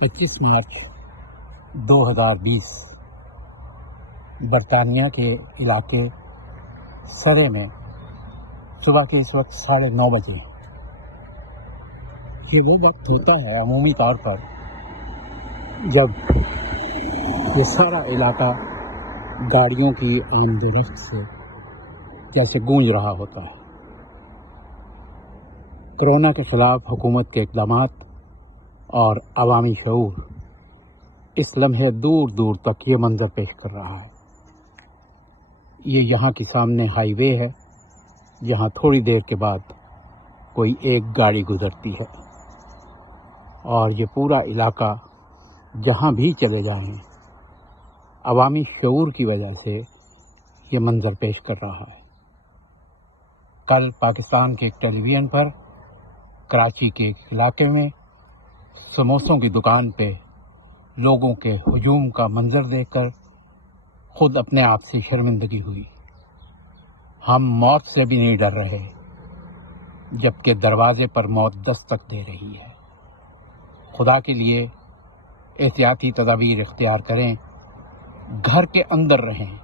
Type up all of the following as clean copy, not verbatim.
25 مارچ 2020 برطانیہ کے علاقے سرے میں صبح کے اس وقت 9:30 بجے یہ وہ وقت ہوتا ہے عمومی طور پر جب یہ سارا علاقہ گاڑیوں کی آمد و رفت سے جیسے گونج رہا ہوتا ہے۔ کرونا کے خلاف حکومت کے اقدامات اور عوامی شعور اس لمحے دور دور تک یہ منظر پیش کر رہا ہے۔ یہ یہاں کے سامنے ہائی وے ہے جہاں تھوڑی دیر کے بعد کوئی ایک گاڑی گزرتی ہے، اور یہ پورا علاقہ جہاں بھی چلے جائیں عوامی شعور کی وجہ سے یہ منظر پیش کر رہا ہے۔ کل پاکستان کے ایک ٹیلی ویژن پر کراچی کے ایک علاقے میں سموسوں کی دکان پہ لوگوں کے ہجوم کا منظر دیکھ کر خود اپنے آپ سے شرمندگی ہوئی۔ ہم موت سے بھی نہیں ڈر رہے جبکہ دروازے پر موت دستک دے رہی ہے۔ خدا کے لیے احتیاطی تدابیر اختیار کریں، گھر کے اندر رہیں،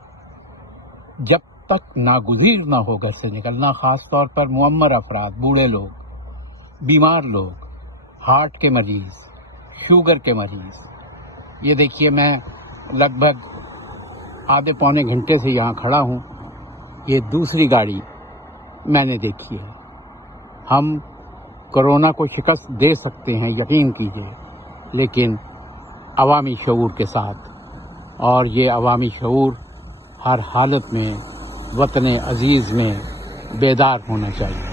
جب تک ناگزیر نہ ہو گھر سے نکلنا، خاص طور پر معمر افراد، بوڑھے لوگ، بیمار لوگ، ہارٹ کے مریض، شوگر کے مریض۔ یہ دیکھیے میں لگ بھگ آدھے پونے گھنٹے سے یہاں کھڑا ہوں، یہ دوسری گاڑی میں نے دیکھی ہے۔ ہم کرونا کو شکست دے سکتے ہیں، یقین کیجیے، لیکن عوامی شعور کے ساتھ، اور یہ عوامی شعور ہر حالت میں وطن عزیز میں بیدار ہونا چاہیے۔